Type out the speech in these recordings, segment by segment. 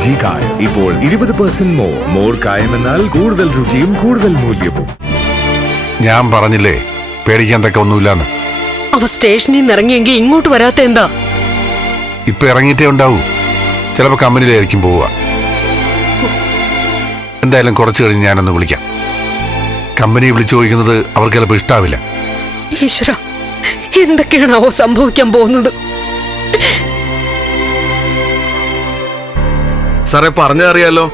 G കായം ഇപ്പോൾ ഇരുപത് പെർസെന്റ് മോർ മോർ കായം എന്നാൽ കൂടുതൽ രുചിയും കൂടുതൽ മൂല്യവും. ഞാൻ പറഞ്ഞില്ലേ പേടിക്കാൻ തക്ക ഒന്നുമില്ലാന്ന്. അവ സ്റ്റേഷനിൽ നിന്ന് ഇറങ്ങിയെങ്കിൽ ഇങ്ങോട്ട് വരാത്ത എന്താ? ഇപ്പൊ ഇറങ്ങിയിട്ടേ ഉണ്ടാവൂ. ചിലപ്പോ കമ്പനിയിലായിരിക്കും പോവുക. എന്തായാലും കുറച്ചു കഴിഞ്ഞ് ഞാനൊന്ന് വിളിക്കാം. കമ്പനി വിളിച്ചു ചോദിക്കുന്നത് അവർക്ക് ചിലപ്പോൾ ഇഷ്ടാവില്ല. ഈശ്വര എന്തൊക്കെയാണാവോ സംഭവിക്കാൻ പോകുന്നത്? സാറേ പറഞ്ഞറിയാലോ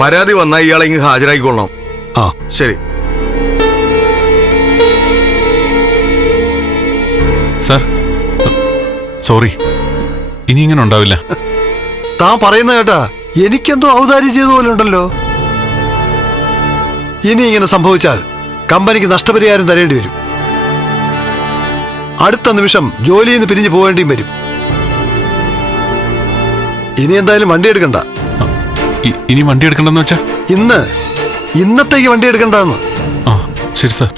പരാതി വന്നാൽ ഇയാളെ ഇങ്ങ് ഹാജരാക്കിക്കൊള്ളണം. ആ. ശരി. Sir sorry. ഇനി ഇങ്ങനെ ഉണ്ടാവില്ല. താൻ പറയുന്ന കേട്ടാ എനിക്കെന്തോ ഔദാര്യം ചെയ്ത പോലെ ഉണ്ടല്ലോ. ഇനി ഇങ്ങനെ സംഭവിച്ചാൽ കമ്പനിക്ക് നഷ്ടപരിഹാരം തരേണ്ടി വരും. അടുത്ത നിമിഷം ജോലിയിൽ നിന്ന് പിരിഞ്ഞു പോകേണ്ടിയും വരും. ഇനി എന്തായാലും വണ്ടി എടുക്കണ്ട. ഇനി വണ്ടി എടുക്കണ്ടെന്ന് വെച്ചാ? ഇന്ന്. ഇന്നത്തേക്ക് വണ്ടി എടുക്കണ്ടെന്ന്. ആ ശരി സാർ.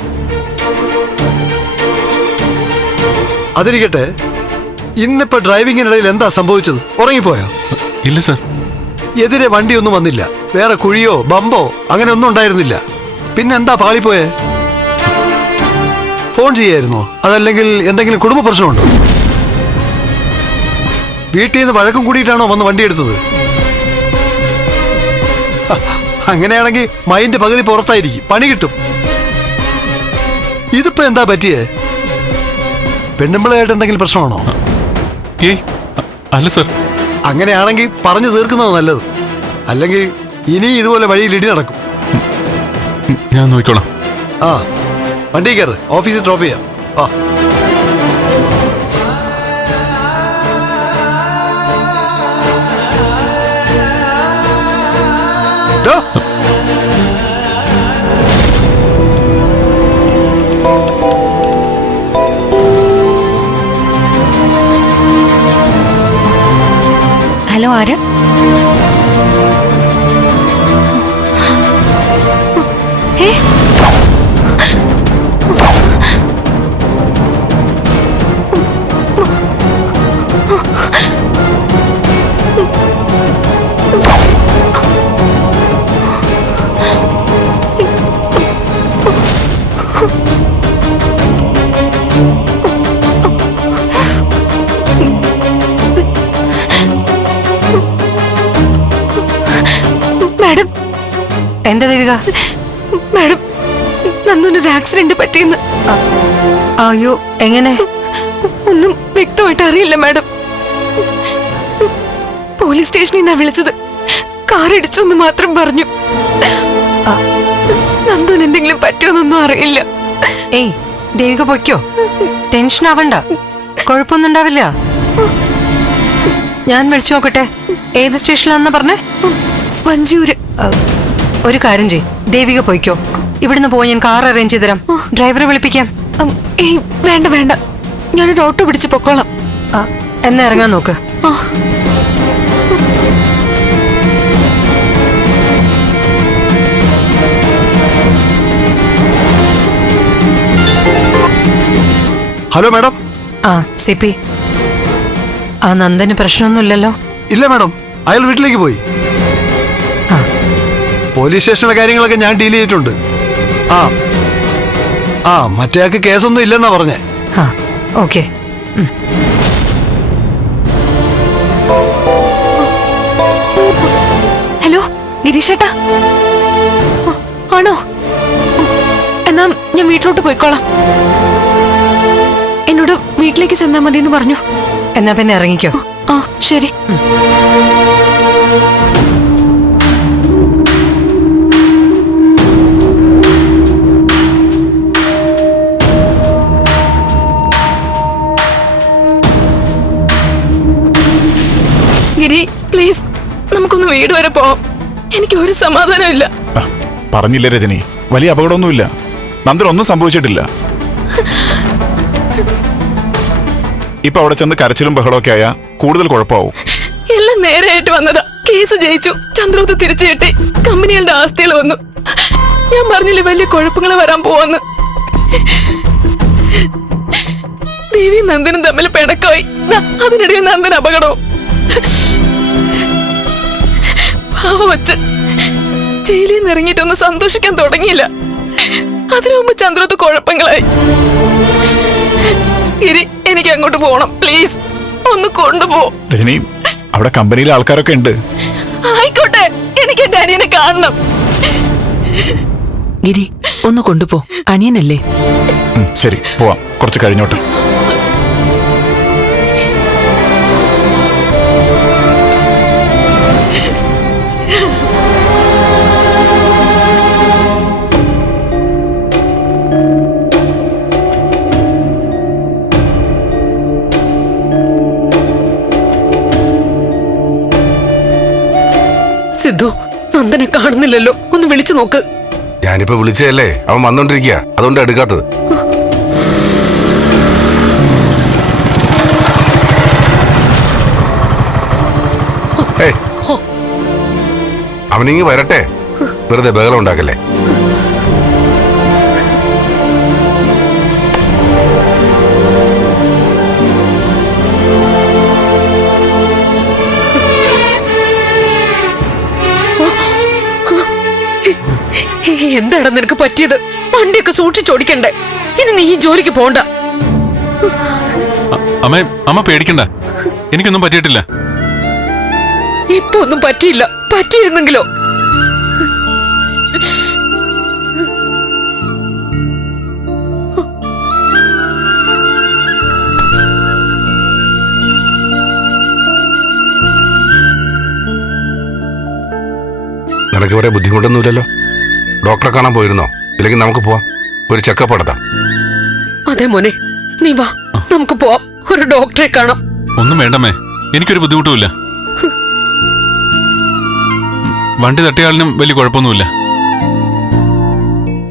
അതിരിക്കട്ടെ. ഇന്നിപ്പോ ഡ്രൈവിങ്ങിനിടയിൽ എന്താ സംഭവിച്ചത്? ഉറങ്ങിപ്പോയോ? ഇല്ല സാർ. എതിരെ വണ്ടിയൊന്നും വന്നില്ല. വേറെ കുഴിയോ ബമ്പോ അങ്ങനെ ഒന്നും ഉണ്ടായിരുന്നില്ല. പിന്നെ എന്താ പാളിപ്പോയേ? ഫോൺ ചെയ്യായിരുന്നോ? അതല്ലെങ്കിൽ എന്തെങ്കിലും കുടുംബ പ്രശ്നമുണ്ടോ? വീട്ടിൽ നിന്ന് വഴക്കം കൂടിയിട്ടാണോ വന്ന് വണ്ടി എടുത്തത്? അങ്ങനെയാണെങ്കിൽ മൈൻഡ് പകുതി പുറത്തായിരിക്കും. പണി കിട്ടും. ഇതിപ്പോ എന്താ പറ്റിയേ? പെണ്ണുമ്പിളയായിട്ട് എന്തെങ്കിലും പ്രശ്നമാണോ? ഏയ് അല്ല സർ. അങ്ങനെയാണെങ്കിൽ പറഞ്ഞു തീർക്കുന്നത് നല്ലത്. അല്ലെങ്കിൽ ഇനി ഇതുപോലെ വഴിയിൽ ഇടി നടക്കും. ഞാൻ നോക്കിക്കോളാം. ആ വണ്ടി കയറ്. ഓഫീസിൽ ഡ്രോപ്പ് ചെയ്യാം. ആ Oh. മാഡം നന്ദുനൊരു ആക്സിഡന്റ് പറ്റിയെന്ന്. അയ്യോ എങ്ങനെ? ഒന്നും വ്യക്തമായിട്ട് അറിയില്ല മാഡം. പോലീസ് സ്റ്റേഷനിൽ നിന്നാ വിളിച്ചത്. കാർ ഇടിച്ചെന്ന് മാത്രം പറഞ്ഞു. നന്ദുന് എന്തെങ്കിലും പറ്റുമെന്നൊന്നും അറിയില്ല. ഏയ് ദേവിക പൊയ്ക്കോ? ടെൻഷൻ ആവണ്ട. കുഴപ്പമൊന്നും ഉണ്ടാവില്ല. ഞാൻ വിളിച്ചു നോക്കട്ടെ. ഏത് സ്റ്റേഷനിലാണെന്ന് പറഞ്ഞേ? വഞ്ചിയൂര്. അ, ഒരു കാര്യം ചെയ് ദേവിക പോയിക്കോ. ഇവിടുന്ന് പോയി ഞാൻ കാർ അറേഞ്ച് ചെയ്ത് തരാം ഡ്രൈവറെ വിളിപ്പിക്കാം. വേണ്ട വേണ്ട. ഞാനൊരു ഓട്ടോ പിടിച്ച് പൊക്കോളാം. ആ, എന്നാ ഇറങ്ങാൻ നോക്ക്. Hello madam. A C P ആ നന്ദന് പ്രശ്നമൊന്നുമില്ലല്ലോ. ഇല്ല മാഡം. അയാൾ വീട്ടിലേക്ക് പോയി. പോലീസ് സ്റ്റേഷനിലെ കാര്യങ്ങളൊക്കെ ഞാൻ ഡീൽ ചെയ്തിട്ടുണ്ട്. ആ. ആ മറ്റേയാൾക്ക് കേസൊന്നും ഇല്ലെന്നാ പറഞ്ഞേ. ആ ഓക്കെ. ഹലോ ഗിരീഷേട്ടാ? ആണോ? എന്നാ ഞാൻ വീട്ടിലോട്ട് പോയിക്കോളാം. എന്നോട് വീട്ടിലേക്ക് ചെന്നാ മതി എന്ന് പറഞ്ഞു. എന്നാ പിന്നെ ഇറങ്ങിക്കോ. ആ ശരി. എനിക്ക് ഒരു സമാധാനമില്ല പറഞ്ഞില്ല രജനി? വലിയ അപകടമൊന്നുമില്ല. നന്ദനൊന്നും സംഭവിച്ചിട്ടില്ല. ഇപ്പൊ അവിടെ ചെന്ന് കരച്ചിലും ബഹളമൊക്കെ ആയ കൂടുതൽ കുഴപ്പമാവും. എല്ലാം നേരെയായിട്ട് വന്നതാ. കേസ് ജയിച്ചു. ചന്ദ്രോത്ത് തിരിച്ചു കിട്ടി. കമ്പനികളുടെ ആസ്തികൾ വന്നു. ഞാൻ പറഞ്ഞില്ലേ വലിയ കുഴപ്പങ്ങൾ വരാൻ പോവാന്ന്. ദേവി നന്ദനും തമ്മിൽ പിണക്കമായി. അതിനിടയിൽ നന്ദൻ അപകടവും. അച്ഛൻ ജയിലിൽ നിന്ന് ഇറങ്ങിയിട്ടൊന്ന് സന്തോഷിക്കാൻ തുടങ്ങിയില്ല. അതിനു മുമ്പ് ചന്ദ്രത്ത് കുഴപ്പങ്ങളായി. ഇനി എനിക്ക് അങ്ങോട്ട് പോകണം പ്ലീസ്. ഒന്ന് കൊണ്ടുപോ. രജനി അവിടെ കമ്പനിയിലെ ആൾക്കാരൊക്കെ ഉണ്ട്. ആയിക്കോട്ടെ എനിക്ക് എന്റെ അനിയനെ കാണണം. ഗിരി ഒന്ന് കൊണ്ടുപോ. അനിയനല്ലേ? ശരി പോവാം. കുറച്ച് കഴിഞ്ഞോട്ടെ. സിദ്ധു നന്ദനെ കാണുന്നില്ലല്ലോ. ഒന്ന് വിളിച്ചു നോക്ക്. ഞാനിപ്പോ വിളിച്ചതല്ലേ? അവൻ വന്നോണ്ടിരിക്കുക അതുകൊണ്ട് എടുക്കാത്തത്. അവനിങ്ങി വരട്ടെ. വെറുതെ ബഹളം ഉണ്ടാക്കല്ലേ. എന്താണ് നിനക്ക് പറ്റിയത്? വണ്ടിയൊക്കെ സൂക്ഷിച്ചോടിക്കണ്ടേ ഇനി നീ ഈ ജോലിക്ക് പോണ്ട. അമ്മ പേടിക്കണ്ട. എനിക്കൊന്നും പറ്റിയിട്ടില്ല. ഇപ്പൊ ഒന്നും പറ്റിയില്ല. പറ്റിയിരുന്നെങ്കിലോ? നിനക്ക് വരെ ബുദ്ധിമുട്ടൊന്നുമില്ലല്ലോ? ഡോക്ടറെ കാണാൻ പോയിരുന്നോ? ഇല്ലെങ്കിൽ നമുക്ക് പോവാം. ഒരു ചെക്കപ്പ് നടത്താം. അതെ മോനെ നീ വാ. നമുക്ക് പോവാം. ഒരു ഡോക്ടറെ കാണാം. ഒന്നും വേണ്ടമ്മേ. എനിക്കൊരു ബുദ്ധിമുട്ടുമില്ല. വണ്ടി തട്ടിയാളിനും വലിയ കുഴപ്പമൊന്നുമില്ല.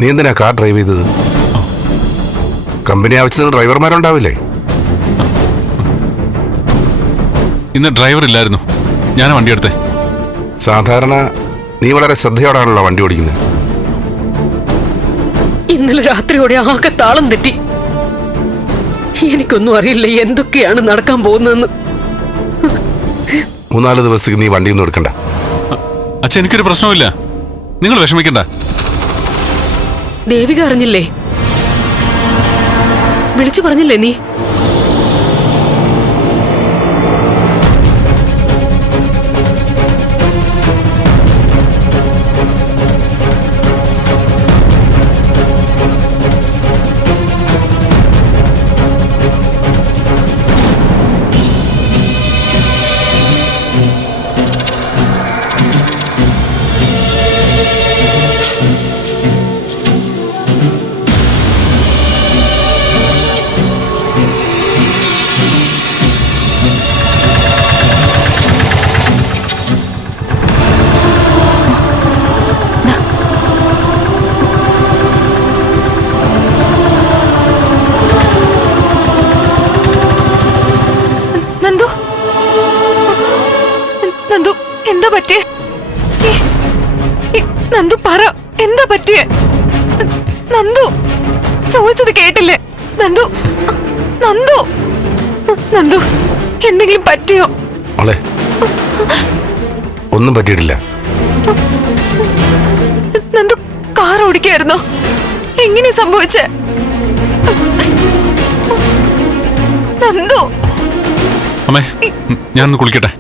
നീ എന്തിനാ കാർ ഡ്രൈവ് ചെയ്തത്? കമ്പനി ആവശ്യത്തിന് ഡ്രൈവർമാരുണ്ടാവില്ലേ? ഇന്ന് ഡ്രൈവർ ഇല്ലായിരുന്നു. ഞാൻ വണ്ടി എടുത്തേ. സാധാരണ നീ വളരെ ശ്രദ്ധയോടാണല്ലോ വണ്ടി ഓടിക്കുന്നത്. ഇന്നലെ രാത്രിയോടെ ആകെ താളം തെറ്റി. എനിക്കൊന്നും അറിയില്ല എന്തൊക്കെയാണ് നടക്കാൻ പോകുന്നതെന്ന്. മൂന്നാൽ ദിവസത്തേക്ക് നീ വണ്ടിയൊന്നും എടുക്കണ്ട. അച്ഛൻ എനിക്കൊരു പ്രശ്നവുമില്ല. നിങ്ങൾ വിഷമിക്കണ്ട. ദേവിക അറിഞ്ഞില്ലേ? വിളിച്ചു പറഞ്ഞില്ലേ നീ? എന്താ പറ്റിയ? നന്ദു പറ എന്താ പറ്റിയ? നന്ദു ചോദിച്ചത് കേട്ടില്ലേ? നന്ദു നന്ദു നന്ദു എന്തെങ്കിലും പറ്റിയോ? മോളെ ഒന്നും പറ്റിയിട്ടില്ല. നന്ദു കാർ ഓടിക്കായിരുന്നോ എങ്ങനെ സംഭവിച്ച? നന്ദു. അമ്മേ ഞാനൊന്ന് കുളിക്കട്ടെ.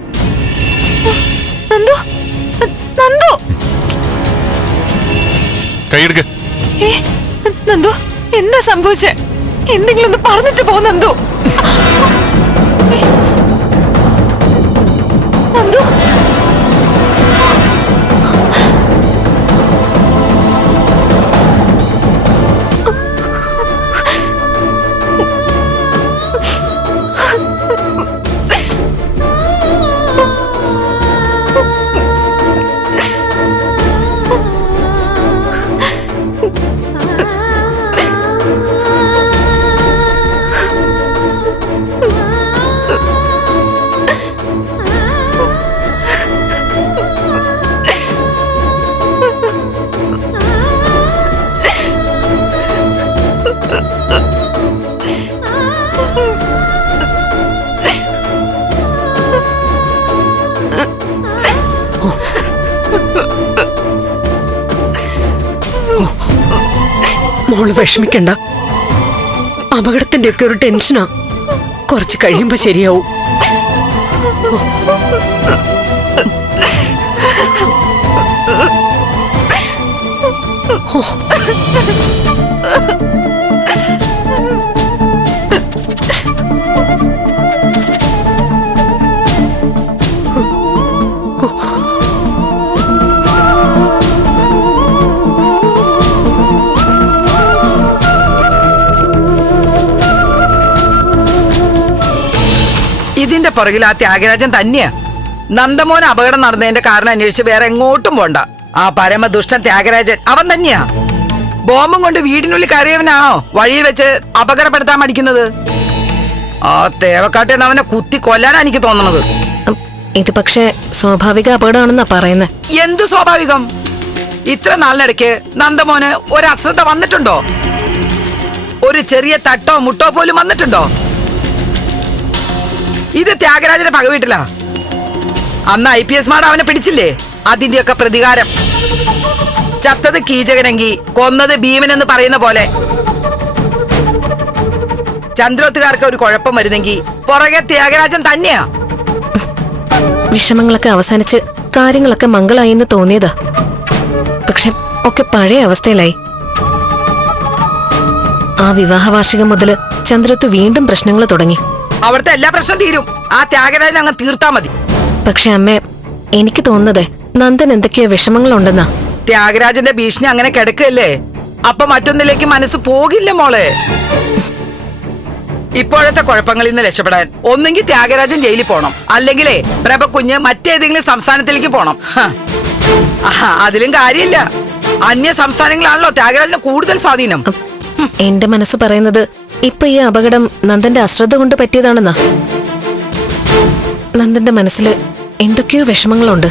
കൈയെടുക്ക്. നന്ദു എന്താ സംഭവിച്ചേ? എന്തെങ്കിലും ഒന്ന് പറഞ്ഞിട്ട് പോ നന്ദു. നന്ദു. വിഷമിക്കണ്ട. അപകടത്തിന്റെ ഒക്കെ ഒരു ടെൻഷനാ. കുറച്ച് കഴിയുമ്പോ ശരിയാവും. ഇതിന്റെ പുറകിൽ ആ ത്യാഗരാജൻ തന്നെയാ. നന്ദമോൻ അപകടം നടന്നതിന്റെ കാരണം അന്വേഷിച്ച് വേറെ എങ്ങോട്ടും പോണ്ട. ആ പരമദുഷ്ടൻ ത്യാഗരാജൻ അവൻ തന്നെയാ. ബോംബും കൊണ്ട് വീടിനുള്ളിൽ കയറിയവനാണോ? വഴിയിൽ വെച്ച് അപകടപ്പെടുത്താൻ മടിക്കുന്നത്? ആ തേവക്കാട്ടിൽ നിന്ന് അവനെ കുത്തി കൊല്ലാനാ എനിക്ക് തോന്നുന്നത്. ഇത് പക്ഷേ സ്വാഭാവിക അപകടമാണെന്നാ പറയുന്നത് എന്ത് സ്വാഭാവികം? ഇത്ര നാളിനിടയ്ക്ക് നന്ദമോന് ഒരു അശ്രദ്ധ വന്നിട്ടുണ്ടോ? ഒരു ചെറിയ തട്ടോ മുട്ടോ പോലും വന്നിട്ടുണ്ടോ? ഇത് ത്യാഗരാജന്റെ പക വീട്ടിലാ. അന്ന് ഐ പി എസ് മാർ അവനെ പിടിച്ചില്ലേ? അതിന്റെയൊക്കെ പ്രതികാരം. ചത്തത് കീചകനെങ്കി കൊന്നത് ഭീമൻ എന്ന് പറയുന്ന പോലെ. ചന്ദ്രോത്തുകാർക്ക് ഒരു കുഴപ്പം വരുന്നെങ്കിൽ പുറകെ ത്യാഗരാജൻ തന്നെയാ. വിഷമങ്ങളൊക്കെ അവസാനിച്ച് കാര്യങ്ങളൊക്കെ മംഗളായി എന്ന് തോന്നിയതാ. പക്ഷെ ഒക്കെ പഴയ അവസ്ഥയിലായി. ആ വിവാഹ വാർഷികം മുതൽ ചന്ദ്രത്ത് വീണ്ടും പ്രശ്നങ്ങൾ തുടങ്ങി. അവിടുത്തെ എല്ലാ പ്രശ്നം തീരും. ആ ത്യാഗരാജൻ അങ്ങ് തീർത്താ മതി. പക്ഷെ അമ്മേ എനിക്ക് തോന്നുന്നത് നന്ദൻ എന്തൊക്കെയോ വിഷമങ്ങളുണ്ടെന്നാ. ത്യാഗരാജന്റെ ഭീഷണി അങ്ങനെ കിടക്കല്ലേ അപ്പൊ മറ്റൊന്നിലേക്ക് മനസ്സ് പോകില്ല മോളെ. ഇപ്പോഴത്തെ കുഴപ്പങ്ങളിൽ നിന്ന് രക്ഷപ്പെടാൻ ഒന്നെങ്കിൽ ത്യാഗരാജൻ ജയിലിൽ പോണം. അല്ലെങ്കിലേ പ്രഭ കുഞ്ഞ് മറ്റേതെങ്കിലും സംസ്ഥാനത്തിലേക്ക് പോണം. ഹ. ആഹാ, അതിലും കാര്യമില്ല. അന്യ സംസ്ഥാനങ്ങളാണല്ലോ ത്യാഗരാജന് കൂടുതൽ സ്വാധീനം. എന്റെ മനസ്സ് പറയുന്നത് ഇപ്പൊ ഈ അപകടം നന്ദന്റെ അശ്രദ്ധ കൊണ്ട് പറ്റിയതാണെന്നാ? നന്ദന്റെ മനസ്സിൽ എന്തൊക്കെയോ വിഷമങ്ങളുണ്ട്.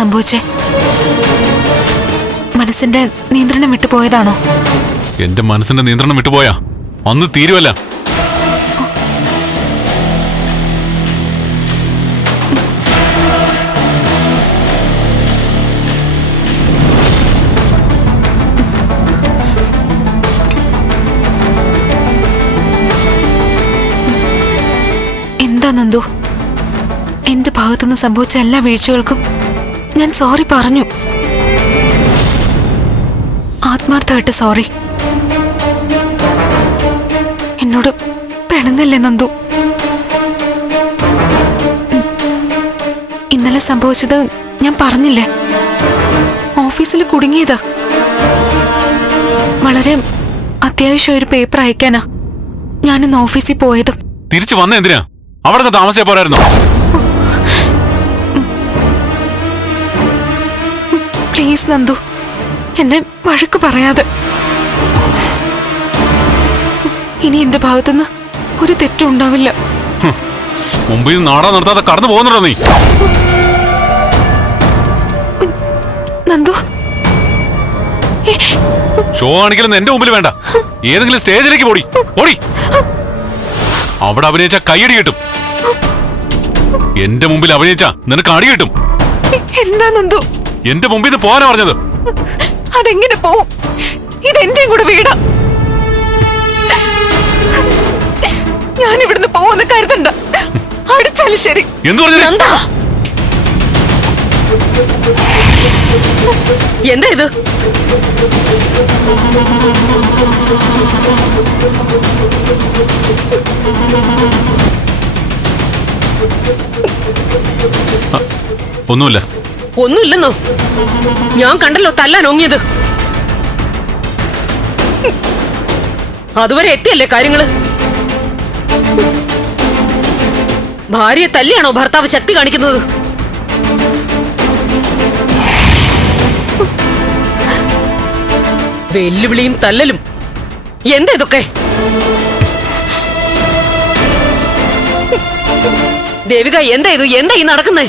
സംഭവിച്ചേ? മനസ്സിന്റെ നിയന്ത്രണം വിട്ടുപോയതാണോ എന്റെ മനസ്സിന്റെ നിയന്ത്രണം വിട്ടുപോയാ അന്ന് തീരുവല്ല. എന്താ നന്ദു? എന്റെ ഭാഗത്തുനിന്ന് സംഭവിച്ച എല്ലാ വീഴ്ചകൾക്കും ഞാൻ സോറി പറഞ്ഞു. ആത്മാർത്ഥമായിട്ട് സോറി എന്നോട് പിണങ്ങല്ലേ നന്ദു? ഇന്നലെ സംഭവിച്ചത് ഞാൻ പറഞ്ഞില്ലേ? ഓഫീസിൽ കുടുങ്ങിയതാ. വളരെ അത്യാവശ്യം ഒരു പേപ്പർ അയക്കാനാ. ഞാനിന്ന് ഓഫീസിൽ പോയത്. തിരിച്ചു വന്ന എന്തിനാ? അവിടെ താമസിയാ പോരായിരുന്നോ? പ്ലീസ് നന്ദു. എന്നെ വഴക്ക് പറയാതെ. ഇനി എന്റെ ഭാഗത്തുനിന്ന് ഒരു തെറ്റും ഉണ്ടാവില്ല. മുമ്പിൽ നാടാ നിർത്താതെ കടന്നു പോകുന്നുണ്ടോ നീ? നന്ദു. ഷോ ആണെങ്കിലും എന്റെ മുമ്പിൽ വേണ്ട. ഏതെങ്കിലും സ്റ്റേജിലേക്ക് പോടി. പോടി അവിടെ അഭിനയിച്ച കൈയടി കിട്ടും. എന്റെ മുമ്പിൽ അഭിനയിച്ച നിനക്ക് അടി കിട്ടും. എന്താ നന്ദു? എന്റെ മുമ്പിൽ നിന്ന് പോകാനാ പറഞ്ഞത്. അതെങ്ങനെ പോവും? ഇതെന്റെയും കൂടെ വീടാ. ഞാൻ ഇവിടുന്ന് പോവെന്ന് കരുതണ്ട. അടിച്ചാലും ശരി. എന്ത് പറഞ്ഞു എന്താ എന്താ ഇത്? ഒന്നുമില്ല. ഒന്നുമില്ലെന്നോ? ഞാൻ കണ്ടല്ലോ തല്ലാൻ ഒങ്ങിയത്. അതുവരെ എത്തിയല്ലേ കാര്യങ്ങൾ? ഭാര്യയെ തല്ലിയാണോ ഭർത്താവ് ശക്തി കാണിക്കുന്നത്? വെല്ലുവിളിയും തല്ലലും. എന്താ ഇതൊക്കെ? ദേവിക എന്താ ഇത്? എന്താ ഈ നടക്കുന്നേ?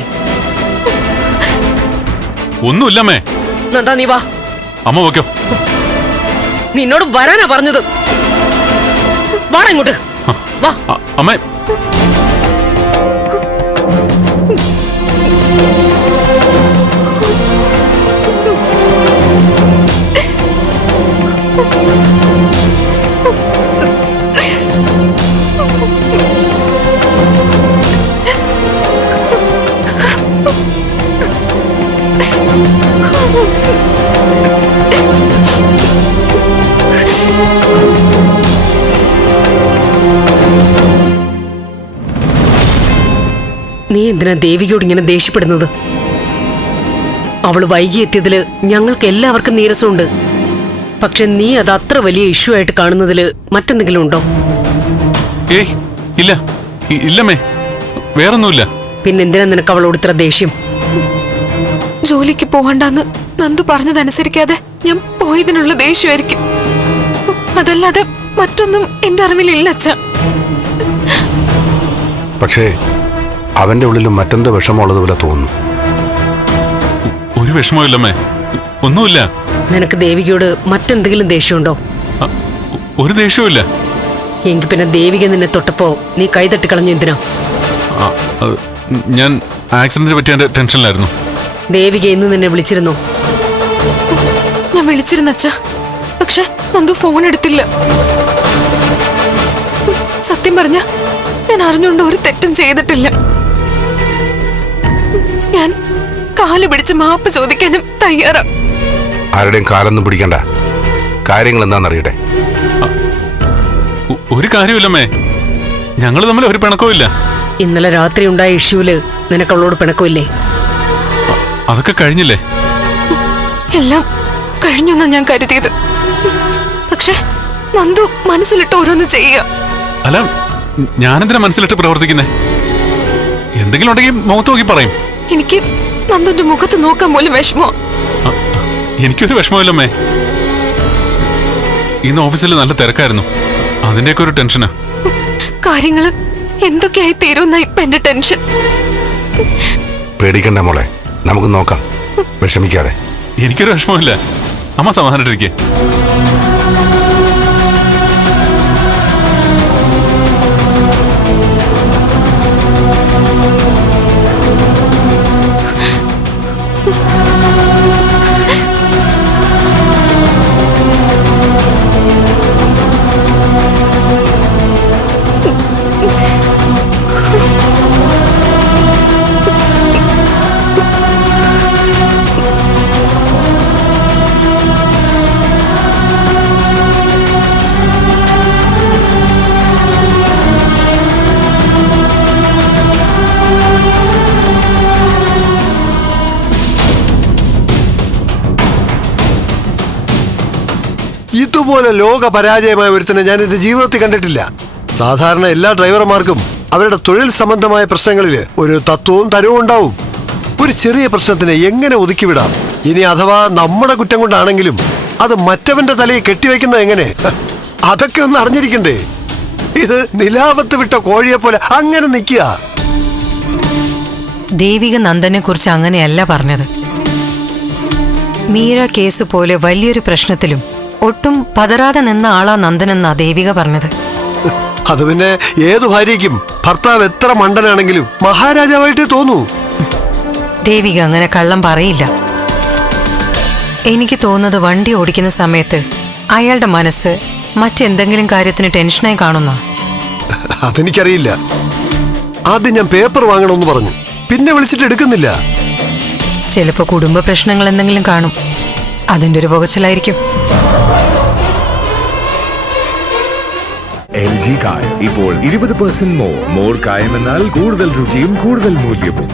ഒന്നുമില്ലമ്മേ. നന്ദാ നീ വാ. അമ്മ വയ്ക്കോ. നിന്നോട് വരാനാ പറഞ്ഞത്. വാടാ ഇങ്ങോട്ട്. വാ. അമ്മേ. എന്തിനാ ദേവികയോട് ഇങ്ങനെ ദേഷ്യപ്പെടുന്നത്? അവൾ വൈകി എത്തിയതിൽ ഞങ്ങൾക്ക് എല്ലാവർക്കും നീരസമുണ്ട്. പക്ഷെ നീ അത് അത്ര വലിയ ഇഷ്യൂ ആയിട്ട് കാണുന്നതിൽ മറ്റെന്തെങ്കിലും ഉണ്ടോ? ഏയ് ഇല്ല. ഇല്ലമ്മേ. വേറൊന്നുമില്ല. പിന്നെന്തിനാ നിനക്ക് അവളോട് ഇത്ര ദേഷ്യം? ജോലിക്ക് പോകണ്ടെന്ന് നന്ദു പറഞ്ഞതനുസരിക്കാതെ ഞാൻ പോയതിനുള്ള ദേഷ്യമായിരിക്കും. അതല്ലാതെ മറ്റൊന്നും എന്റെ അറിവിലില്ല അച്ഛ പക്ഷേ അവന്റെ ഉള്ളിലും മറ്റെന്തോ വിഷമമുള്ളതുപോലെ തോന്നുന്നു. ഒരു വിഷമമില്ലമ്മേ ഒന്നുമില്ല. നിനക്ക് ദേവികയോട് മറ്റെന്തെങ്കിലും ദേഷ്യമുണ്ടോ? ഒരു ദേഷ്യവുമില്ല. എങ്കിൽ പിന്നെ ദേവിക നിന്നെ തൊട്ടപ്പോ നീ കൈതട്ടി കളഞ്ഞു എന്തിനാ? ഞാൻ ആക്സിഡന്റിനെ ആക്സിഡന്റ് പറ്റിയ ടെൻഷനിലായിരുന്നു. ദേവിക ഇന്ന് നിന്നെ വിളിച്ചിരുന്നു. ഞാൻ വിളിച്ചിരുന്നു അച്ഛാ പക്ഷെ നന്ദു ഫോൺ എടുത്തില്ല. സത്യം പറഞ്ഞ ഞാൻ അറിഞ്ഞുകൊണ്ട് ഒരു തെറ്റും ചെയ്തിട്ടില്ല. ഞാൻ കാൽ പിടിച്ച് മാപ്പ് ചോദിക്കാനും തയ്യാറാ. ആരുടെയും കാലൊന്നും പിടിക്കണ്ട. കാര്യങ്ങൾ എന്താണെന്നറിയട്ടെ. ഒരു കാര്യമില്ലമ്മേ ഞങ്ങൾ തമ്മിൽ ഒരു പിണക്കവും ഇല്ല ഇന്നലെ രാത്രി ഉണ്ടായ ഇഷ്യൂൽ നിനക്ക് അവളോട് പിണക്കമില്ലേ അതൊക്കെ കഴിഞ്ഞില്ലേ? എല്ലാം കഴിഞ്ഞെന്നാ ഞാൻ കരുതിയത്. പക്ഷെ നന്ദു മനസ്സിലിട്ട് ഓരോന്ന് ചെയ്യുക. അല്ല ഞാനെന്തിനാ മനസ്സിലിട്ട് പ്രവർത്തിക്കുന്നേ? എന്തെങ്കിലും ഉണ്ടെങ്കിൽ മുഖത്ത് നോക്കി പറയും. എനിക്ക് നന്ദുന്റെ മുഖത്ത് നോക്കാൻ പോലും വിഷമോ. എനിക്കൊരു വിഷമമില്ലമ്മേ. ഇന്ന് ഓഫീസിൽ നല്ല തിരക്കായിരുന്നു. അതിന്റെയൊക്കെ ഒരു ടെൻഷനാ. കാര്യങ്ങൾ എന്തൊക്കെയായി തീരുന്ന ഇപ്പൊ എന്റെ ടെൻഷൻ? പേടിക്കണ്ട മോളെ നമുക്ക് നോക്കാം. വിഷമിക്കാതെ. എനിക്കൊരു വിഷമമില്ല. അമ്മ സമാധാനിട്ടിരിക്കേ ഇതുപോലെ ലോക പരാജയമായ ഒരുത്തനെ ഞാൻ എന്റെ ജീവിതത്തിൽ കണ്ടിട്ടില്ല. സാധാരണ എല്ലാ ഡ്രൈവർമാർക്കും അവരുടെ തൊഴിൽ സംബന്ധമായ പ്രശ്നങ്ങളിൽ ഒരു തത്വവും തരവും ഉണ്ടാവും. ഒരു ചെറിയ പ്രശ്നത്തിനെ എങ്ങനെ ഒതുക്കിവിടാം? ഇനി അഥവാ നമ്മുടെ കുറ്റം കൊണ്ടാണെങ്കിലും അത് മറ്റവന്റെ തലയിൽ കെട്ടിവെക്കുന്നത് എങ്ങനെ? അതൊക്കെ ഒന്ന് അറിഞ്ഞിരിക്കണ്ടേ. ഇത് നിലാപത്ത് വിട്ട കോഴിയെ പോലെ അങ്ങനെ നിൽക്കുക. ദേവിക നന്ദനെ കുറിച്ച് അങ്ങനെയല്ല പറഞ്ഞത്. മീര കേസ് പോലെ വലിയൊരു പ്രശ്നത്തിലും ഒട്ടും പതരാതെ നിന്ന ആളാ നന്ദനെന്നാ ദേവിക പറഞ്ഞത്. അത് പിന്നെ ഏതു ഭാര്യയ്ക്കും ഭർത്താവ് എത്ര മണ്ടനാണെങ്കിലും മഹാരാജാവായിട്ട് തോന്നൂ. ദേവിക അങ്ങനെ കള്ളം പറയില്ല. എനിക്ക് തോന്നുന്നത് വണ്ടി ഓടിക്കുന്ന സമയത്ത് അയാളുടെ മനസ്സ് മറ്റെന്തെങ്കിലും കാര്യത്തിന് ടെൻഷനായി കാണുന്ന? അതെനിക്കറിയില്ല. ആദ്യം ഞാൻ പേപ്പർ വാങ്ങണമെന്ന് പറഞ്ഞു. പിന്നെ വിളിച്ചിട്ട് എടുക്കുന്നില്ല. ചിലപ്പോ കുടുംബ പ്രശ്നങ്ങൾ എന്തെങ്കിലും കാണും. അതിന്റെ ഒരു പുകച്ചിലായിരിക്കും. എൽ ജി കായം. ഇപ്പോൾ ഇരുപത് പെർസെന്റ് മോർ മോർ കായം എന്നാൽ കൂടുതൽ രുചിയും കൂടുതൽ മൂല്യവും.